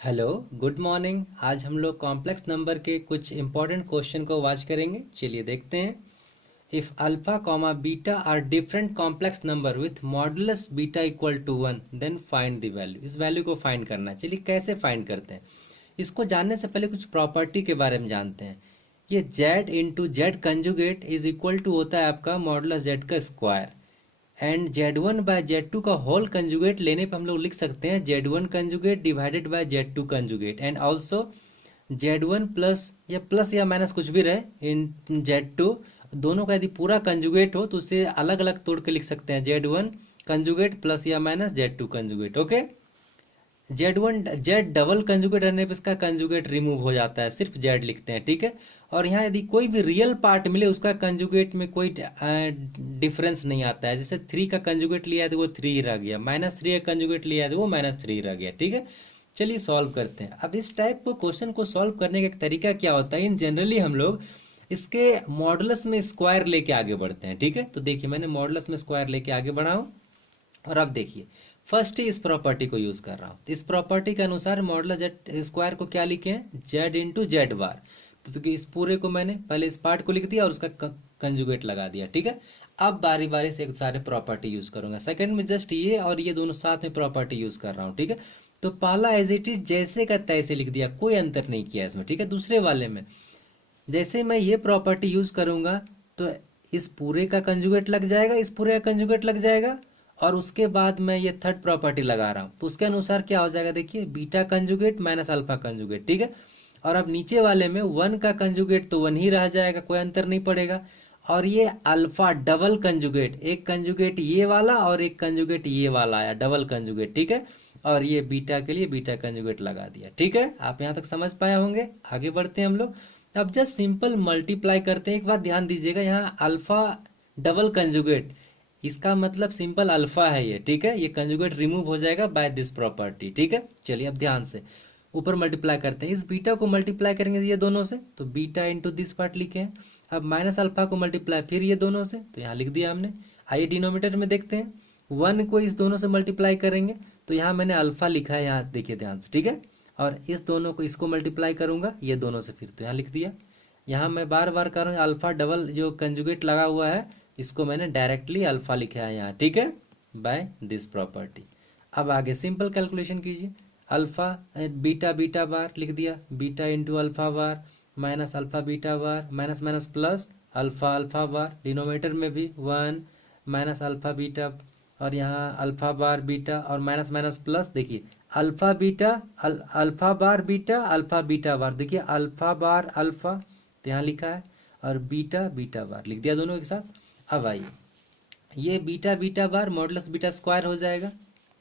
Hello, good morning. आज हम लोग कॉम्प्लेक्स नंबर के कुछ इंपॉर्टेंट क्वेश्चन को वाच करेंगे। चलिए देखते हैं। If alpha comma beta are different complex number with modulus beta equal to 1 then find the value. इस वैल्यू को फाइंड करना है। चलिए कैसे फाइंड करते हैं, इसको जानने से पहले कुछ प्रॉपर्टी के बारे में जानते हैं। ये z into z conjugate is equal to होता है आपका मॉडुलस z का स्क्वायर, एंड Z1/Z2 का होल कंजुगेट लेने पे हम लोग लिख सकते हैं Z1 conjugate divided by Z2 conjugate, and also Z1 plus या माइनस कुछ भी रहे इन Z2, दोनों का यदि पूरा कंजुगेट हो तो उसे अलग अलग तोड़ के लिख सकते हैं Z1 कंजुगेट प्लस या minus Z2 conjugate. Okay, Z double conjugate रहने पर इसका कंजुगेट रिमूव हो जाता है, सिर्फ जेड लिखते हैं, ठीक है। और यहाँ यदि कोई भी रियल पार्ट मिले उसका कंजुगेट में कोई डिफरेंस नहीं आता है। जैसे 3 का कंजुगेट लिया है तो वो 3 ही रह गया, -3 का कंजुगेट लिया है तो वो -3 रह गया, ठीक है। चलिए सॉल्व करते हैं। अब इस टाइप को क्वेश्चन को सॉल्व करने का एक तरीका क्या होता है, इन जनरली हम लोग इसके मॉडुलस में स्क्वायर लेके आगे बढ़ते हैं, ठीक है। तो देखिए मैंने मॉडुलस में स्क्वायर लेके आगे बढ़ा हूँ, और अब देखिए फर्स्ट ही इस प्रॉपर्टी को यूज कर रहा हूँ। इस प्रॉपर्टी के अनुसार मॉडुलस जेड स्क्वायर को क्या लिखे हैं, जेड इंटू जेड बार। तो इस पूरे को मैंने पहले इस पार्ट को लिख दिया और उसका कंजुगेट लगा दिया, ठीक है। अब बारी बारी से एक सारे प्रॉपर्टी यूज करूंगा। सेकंड में जस्ट ये और ये दोनों साथ में प्रॉपर्टी यूज कर रहा हूँ, ठीक है। तो पहला एज इट इज जैसे का तैसे लिख दिया, कोई अंतर नहीं किया इसमें, ठीक है। दूसरे वाले में जैसे मैं ये प्रॉपर्टी यूज करूंगा तो इस पूरे का कंजुगेट लग जाएगा, इस पूरे का कंजुगेट लग जाएगा, और उसके बाद मैं ये थर्ड प्रॉपर्टी लगा रहा हूँ तो उसके अनुसार क्या हो जाएगा, देखिए beta conjugate minus alpha conjugate, ठीक है। और अब नीचे वाले में 1 का कंजुगेट तो 1 ही रह जाएगा, कोई अंतर नहीं पड़ेगा। और ये अल्फा डबल कंजुगेट, एक कंजुगेट ये वाला और एक कंजुगेट ये वाला आया, डबल कंजुगेट, ठीक है। और ये बीटा के लिए बीटा कंजुगेट लगा दिया, ठीक है। आप यहाँ तक समझ पाए होंगे। आगे बढ़ते हैं हम लोग। अब जस्ट सिंपल मल्टीप्लाई करते हैं। एक बात ध्यान दीजिएगा, यहाँ अल्फा डबल कंजुगेट, इसका मतलब सिंपल अल्फा है ये, ठीक है। ये कंजुगेट रिमूव हो जाएगा बाय दिस प्रॉपर्टी, ठीक है। चलिए अब ध्यान से ऊपर मल्टीप्लाई करते हैं। इस बीटा को मल्टीप्लाई करेंगे ये दोनों से तो बीटा इंटू दिस पार्ट लिखे हैं। अब माइनस अल्फा को मल्टीप्लाई फिर ये दोनों से, तो यहाँ लिख दिया हमने। आइए डिनोमीटर में देखते हैं, 1 को इस दोनों से मल्टीप्लाई करेंगे तो यहाँ मैंने अल्फा लिखा है, यहाँ देखिए ध्यान से, ठीक है। और इस दोनों को इसको मल्टीप्लाई करूंगा ये दोनों से, फिर तो यहाँ लिख दिया। यहाँ मैं बार बार कर रहा हूँ, अल्फा डबल जो कंजुगेट लगा हुआ है इसको मैंने डायरेक्टली अल्फा लिखा है यहाँ, ठीक है, बाय दिस प्रॉपर्टी। अब आगे सिंपल कैलकुलेशन कीजिए। अल्फा बीटा बीटा बार लिख दिया, beta into alpha bar minus alpha beta bar, minus minus plus alpha alpha bar, denominator में भी 1 माइनस अल्फा बीटा, और यहाँ अल्फा बार बीटा और माइनस माइनस प्लस, देखिए alpha beta alpha bar beta alpha beta bar, देखिए alpha बार alpha तो यहाँ लिखा है, और बीटा बीटा बार लिख दिया दोनों एक साथ। अब आइए ये बीटा बीटा बार मॉडुलस बीटा स्क्वायर हो जाएगा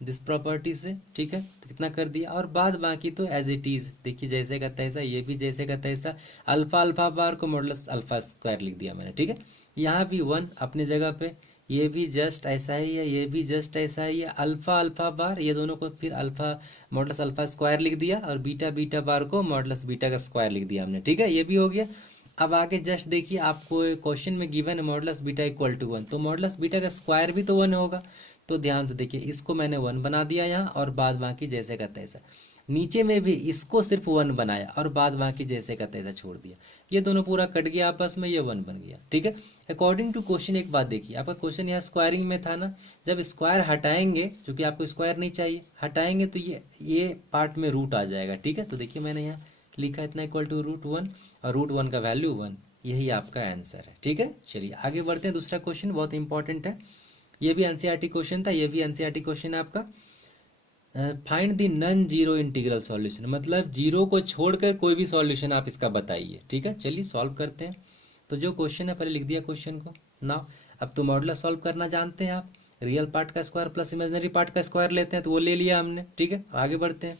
दिस प्रॉपर्टी से, ठीक है। तो कितना कर दिया, और बाद बाकी तो एज इट इज, देखिए जैसे का तैसा, ये भी जैसे का तैसा। अल्फा अल्फा बार को मॉडुलस अल्फा स्क्वायर लिख दिया मैंने, ठीक है। यहाँ भी 1 अपनी जगह पे, ये भी जस्ट ऐसा ही है, ये भी जस्ट ऐसा ही है। अल्फा अल्फा बार ये दोनों को फिर अल्फा मॉडुलस अल्फा स्क्वायर लिख दिया, और बीटा बीटा बार को मॉडुलस बीटा का स्क्वायर लिख दिया हमने, ठीक है। ये भी हो गया। अब आगे जस्ट देखिए, आपको क्वेश्चन में गिवन है मॉडुलस बीटा इक्वल टू 1, तो मॉडुलस बीटा का स्क्वायर भी तो 1 होगा। तो ध्यान से देखिए, इसको मैंने 1 बना दिया यहाँ, और बाद बाकी जैसे का तैसा। नीचे में भी इसको सिर्फ 1 बनाया और बाद बाकी जैसे का तैसा छोड़ दिया। ये दोनों पूरा कट गया आपस में, ये 1 बन गया, ठीक है। अकॉर्डिंग टू क्वेश्चन एक बात देखिए, आपका क्वेश्चन यहाँ स्क्वायरिंग में था ना, जब स्क्वायर हटाएंगे, क्योंकि आपको स्क्वायर नहीं चाहिए, हटाएंगे तो ये पार्ट में रूट आ जाएगा, ठीक है। तो देखिए मैंने यहाँ लिखा इतना इक्वल टू √1, और √1 का वैल्यू 1, यही आपका आंसर है, ठीक है। चलिए आगे बढ़ते हैं। दूसरा क्वेश्चन बहुत इंपॉर्टेंट है, ये भी एनसीईआरटी क्वेश्चन था, ये भी एनसीईआरटी क्वेश्चन है आपका। Find the non zero integral solution, मतलब जीरो को छोड़कर कोई भी सॉल्यूशन आप इसका बताइए, ठीक है। चलिए सॉल्व करते हैं। तो जो क्वेश्चन है पहले लिख दिया क्वेश्चन को ना। अब तो मॉडुलस सॉल्व करना जानते हैं आप, रियल पार्ट का स्क्वायर प्लस इमेजिनरी पार्ट का स्क्वायर लेते हैं, तो वो ले लिया हमने, ठीक है। आगे बढ़ते हैं।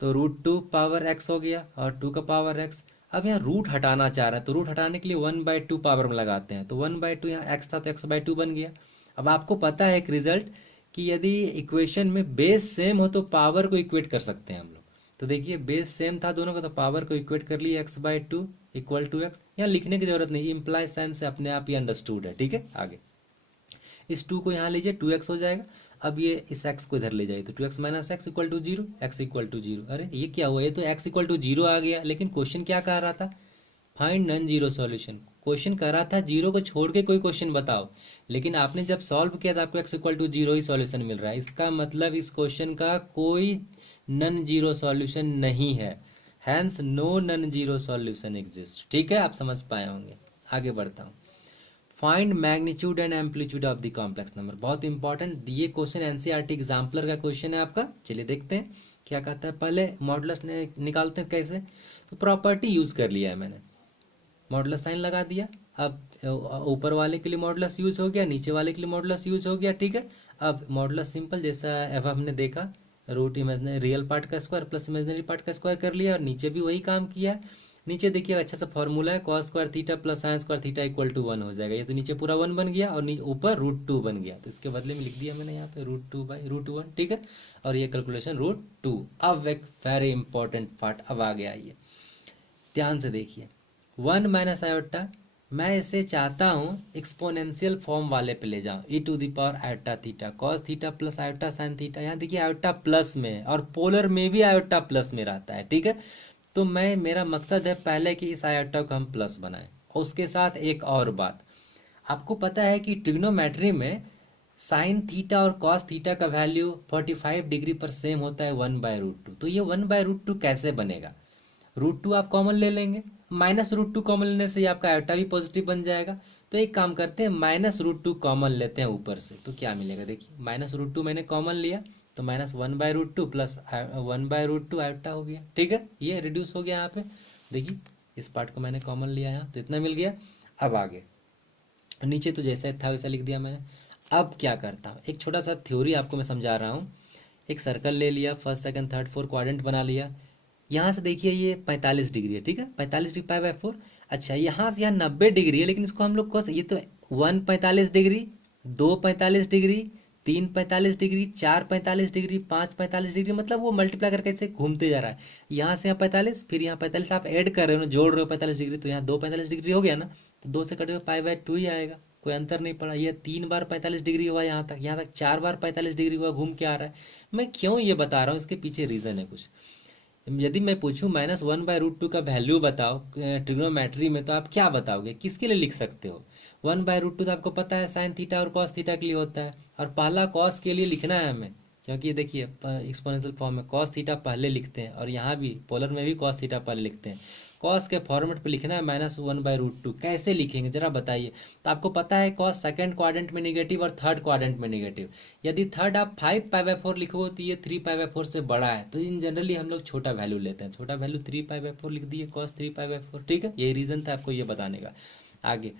तो √2 पावर x हो गया और 2 का पावर x। अब यहाँ रूट हटाना चाह रहे हैं, तो रूट हटाने के लिए 1/2 पावर में लगाते हैं, तो 1/2 यहाँ x था तो x/2 बन गया। अब आपको पता है एक रिजल्ट कि यदि इक्वेशन में बेस सेम हो तो पावर को इक्वेट कर सकते हैं हम लोग। तो देखिए बेस सेम था दोनों का, तो पावर को इक्वेट कर लिए, x/2 इक्वल टू x। यहाँ लिखने की जरूरत नहीं, इम्प्लाई सेंस से अपने आप ही अंडरस्टूड है, ठीक है। आगे इस 2 को यहाँ लीजिए, 2x हो जाएगा। अब ये इस x को इधर ले जाइए तो 2x minus x equal to zero, x equal to zero. अरे ये क्या हुआ, ये तो x इक्वल टू जीरो आ गया, लेकिन क्वेश्चन क्या कह रहा था, find non zero solution. Question कर रहा था जीरो को छोड़ के कोई क्वेश्चन बताओ, लेकिन आपने जब सॉल्व किया था आपको x इक्वल टू जीरो ही सॉल्यूशन मिल रहा है। इसका मतलब इस क्वेश्चन का कोई नॉन जीरो सॉल्यूशन नहीं है, hence no non zero solution exist. ठीक है, आप समझ पाए होंगे। आगे बढ़ता हूँ। Find magnitude and amplitude of the complex number, बहुत इंपॉर्टेंट। ये क्वेश्चन एनसीईआरटी एग्जाम्पलर का क्वेश्चन है आपका। चलिए देखते हैं क्या कहता है। पहले मॉडुलस निकालते हैं कैसे, तो प्रॉपर्टी यूज कर लिया है मैंने, मॉडुलस साइन लगा दिया। अब ऊपर वाले के लिए मॉडुलस यूज हो गया, नीचे वाले के लिए मॉडुलस यूज हो गया। ठीक है, अब मॉडुलस सिंपल, जैसा अब हमने देखा रूट इमेजनरी रियल पार्ट का स्क्वायर प्लस इमेजनरी पार्ट का स्क्वायर कर लिया, और नीचे भी वही काम किया। नीचे देखिए अच्छा सा फॉर्मूला है, cos square theta plus sine square theta equal to 1 हो जाएगा। ये तो नीचे पूरा 1 बन गया और ऊपर √2 बन गया, तो इसके बदले में लिख दिया मैंने यहाँ पे √2/√1। ठीक है, और ये कैलकुलेशन √2। अब एक वेरी इंपॉर्टेंट पार्ट अब आ गया, ये ध्यान से देखिए। 1 माइनस आयोटा, मैं इसे चाहता हूँ एक्सपोनेंशियल फॉर्म वाले पे ले जाऊँ, e⁻ iota theta cos theta plus iota sine theta. यहाँ देखिए आयोटा प्लस में, और पोलर में भी आयोटा प्लस में रहता है। ठीक है, तो मेरा मकसद है पहले कि इस आयोटा को हम प्लस बनाएं। और उसके साथ एक और बात, आपको पता है कि ट्रिग्नोमेट्री में साइन थीटा और कॉस थीटा का वैल्यू 45 डिग्री पर सेम होता है 1/√2। तो ये 1/√2 कैसे बनेगा, √2 आप कॉमन ले लेंगे, -√2 कॉमन लेने से ही आपका आयोटा भी पॉजिटिव बन जाएगा। तो एक काम करते हैं, -√2 कॉमन लेते हैं ऊपर से, तो क्या मिलेगा देखिए, -√2 मैंने कॉमन लिया तो -1/√2 प्लस 1/√2 आयोटा हो गया। ठीक है, ये रिड्यूस हो गया यहाँ पे, देखिए इस पार्ट को मैंने कॉमन लिया यहाँ, तो इतना मिल गया। अब आगे नीचे तो जैसा था वैसा लिख दिया मैंने। अब क्या करता हूँ, एक छोटा सा थ्योरी आपको मैं समझा रहा हूँ। एक सर्कल ले लिया, first second third fourth quadrant बना लिया। यहाँ से देखिए ये 45 डिग्री है, ठीक है, 45 डिग्री π/4। अच्छा यहाँ से यहाँ 90 डिग्री है, लेकिन इसको हम लोग को ये तो 1 45 degree, 2 45 degree, 3 45 degree, 4 45 degree, 5 45 degree, मतलब वो मल्टीप्लाई करके ऐसे घूमते जा रहा है। यहाँ से यहाँ 45, फिर यहाँ 45, आप ऐड कर रहे हो ना, जोड़ रहे हो 45 डिग्री, तो यहाँ 2 45 डिग्री हो गया ना, तो 2 से कटे हुए π/2 ही आएगा, कोई अंतर नहीं पड़ा। ये 3 बार 45 डिग्री हुआ, यहाँ तक 4 बार 45 डिग्री हुआ, घूम के आ रहा है। मैं क्यों ये बता रहा हूँ, इसके पीछे रीज़न है कुछ। यदि मैं पूछूं -1/√2 का वैल्यू बताओ ट्रिग्नोमेट्री में, तो आप क्या बताओगे, किसके लिए लिख सकते हो। 1/√2 तो आपको पता है साइन थीटा और कॉस थीटा के लिए होता है, और पहला कॉस के लिए लिखना है हमें, क्योंकि ये देखिए एक्सपोनेंशियल फॉर्म में कॉस थीटा पहले लिखते हैं, और यहाँ भी पोलर में भी कॉस थीटा पहले लिखते हैं। कॉस के फॉर्मेट पे लिखना है -1/√2, कैसे लिखेंगे जरा बताइए। तो आपको पता है कॉस सेकंड क्वाड्रेंट में नेगेटिव और थर्ड क्वाड्रेंट में नेगेटिव। यदि थर्ड आप 5 π/4 लिखो तो ये 3 π/4 से बड़ा है, तो इन जनरली हम लोग छोटा वैल्यू लेते हैं, छोटा वैल्यू 3 π/4 लिख दिए, कॉस 3 π/4। ठीक है, यही रीजन था आपको ये बताने का। आगे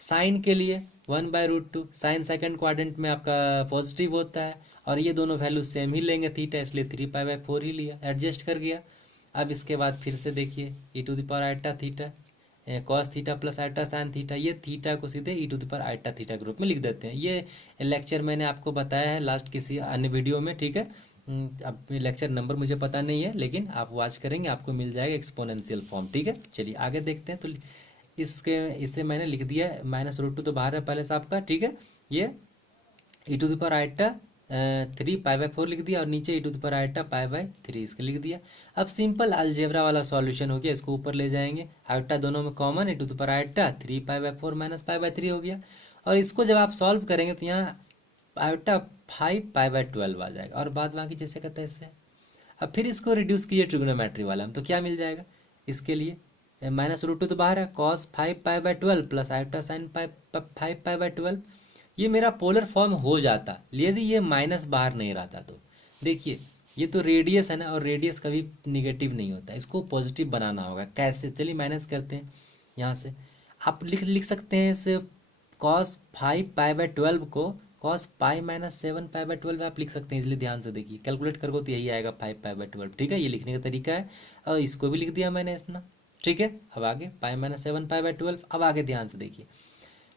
साइन के लिए 1/√2, साइन सेकंड क्वाड्रेंट में आपका पॉजिटिव होता है, और ये दोनों वैल्यू सेम ही लेंगे थीटा, इसलिए 3 π/4 ही लिया, एडजस्ट कर गया। अब इसके बाद फिर से देखिए e⁻ iota theta cos theta plus iota sine theta, ये थीटा को सीधे e⁻ आयोटा थीटा के रूप में लिख देते हैं। ये लेक्चर मैंने आपको बताया है लास्ट किसी अन्य वीडियो में। ठीक है, अब लेक्चर नंबर मुझे पता नहीं है, लेकिन आप वॉच करेंगे आपको मिल जाएगा एक्सपोनेंशियल फॉर्म। ठीक है, चलिए आगे देखते हैं। तो इसे मैंने लिख दिया, -√2 तो बाहर है पहले से आपका। ठीक है, ये e⁻ आयोटा 3 π/4 लिख दिया, और नीचे e⁻ आयोटा π/3 इसके लिख दिया। अब सिंपल अलजेब्रा वाला सॉल्यूशन हो गया, इसको ऊपर ले जाएंगे, आयोटा दोनों में कॉमन, e⁻ आयोटा 3 π/4 माइनस π/3 हो गया। और इसको जब आप सॉल्व करेंगे तो यहाँ आयोटा 5 π/12 आ जाएगा, और बाद बाकी जैसे कहते हैं इससे। अब फिर इसको रिड्यूस कीजिए ट्रिग्नोमेट्री वाला में, तो क्या मिल जाएगा इसके लिए, -√2 तो बाहर है, कॉस 5 π/12 प्लस आयोटा साइन 5 π/12। ये मेरा पोलर फॉर्म हो जाता यदि ये माइनस बाहर नहीं रहता। तो देखिए ये तो रेडियस है ना, और रेडियस कभी निगेटिव नहीं होता, इसको पॉजिटिव बनाना होगा। कैसे, चलिए माइनस करते हैं। यहाँ से आप लिख सकते हैं इस कॉस 5 π/12 को कॉस पाई -7 π/12 आप लिख सकते हैं, इसलिए ध्यान से देखिए, कैलकुलेट करोगे तो यही आएगा 5 π/12। ठीक है, ये लिखने का तरीका है, और इसको भी लिख दिया मैंने इतना। ठीक है, अब आगे पाई -7 π/12। अब आगे ध्यान से देखिए,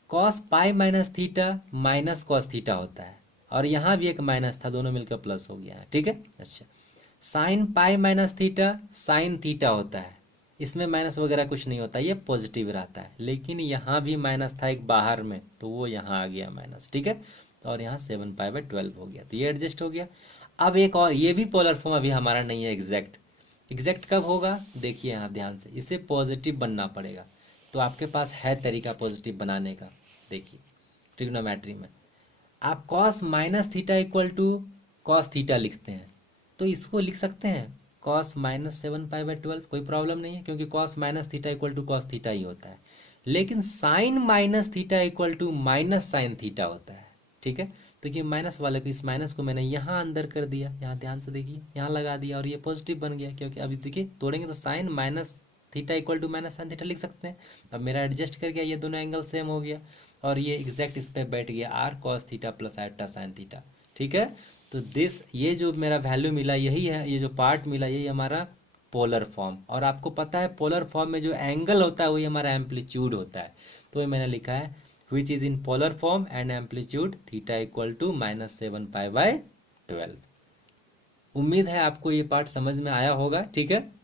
cos pi minus theta minus cos theta होता है, और यहाँ भी एक माइनस था, दोनों मिलकर प्लस हो गया है। ठीक है, अच्छा sine pi minus theta sine theta होता है, इसमें माइनस वगैरह कुछ नहीं होता, ये पॉजिटिव रहता है। लेकिन यहाँ भी माइनस था एक बाहर में, तो वो यहाँ आ गया माइनस। ठीक है, और यहाँ 7π/12 हो गया, तो ये एडजस्ट हो गया। अब एक और, ये भी पोलर फॉर्म अभी हमारा नहीं है एग्जैक्ट। एग्जैक्ट कब होगा, देखिए यहाँ ध्यान से, इसे पॉजिटिव बनना पड़ेगा। तो आपके पास है तरीका पॉजिटिव बनाने का। देखिए ट्रिग्नोमेट्री में आप cos minus theta equal to cos theta लिखते हैं, तो इसको लिख सकते हैं कॉस माइनस 7π/12, कोई प्रॉब्लम नहीं है, क्योंकि cos minus theta equal to cos theta ही होता है। लेकिन sine minus theta equal to minus sine theta होता है, ठीक है। तो ये माइनस वाले को, इस माइनस को मैंने यहाँ अंदर कर दिया, यहाँ ध्यान से देखिए, यहाँ लगा दिया, और ये पॉजिटिव बन गया, क्योंकि अभी देखिए तोड़ेंगे तो sine minus theta equal to minus sine theta लिख सकते हैं। अब मेरा एडजस्ट कर गया, ये दोनों एंगल सेम हो गया, और ये एग्जैक्ट इस पर बैठ गया r cos theta plus iota sine theta, ठीक है। तो दिस, ये जो मेरा वैल्यू मिला यही है, ये जो पार्ट मिला यही हमारा पोलर फॉर्म। और आपको पता है पोलर फॉर्म में जो एंगल होता है वही हमारा एम्पलीट्यूड होता है। तो ये मैंने लिखा है which is in polar form and amplitude theta equal to -7π/12। उम्मीद है आपको ये पार्ट समझ में आया होगा, ठीक है।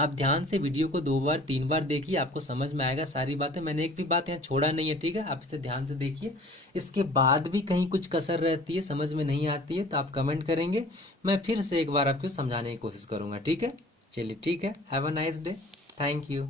आप ध्यान से वीडियो को 2 बार 3 बार देखिए, आपको समझ में आएगा सारी बातें। मैंने एक भी बात यहाँ छोड़ा नहीं है, ठीक है। आप इसे ध्यान से देखिए, इसके बाद भी कहीं कुछ कसर रहती है, समझ में नहीं आती है, तो आप कमेंट करेंगे, मैं फिर से एक बार आपको समझाने की कोशिश करूँगा, ठीक है। चलिए ठीक है, have a nice day, thank you.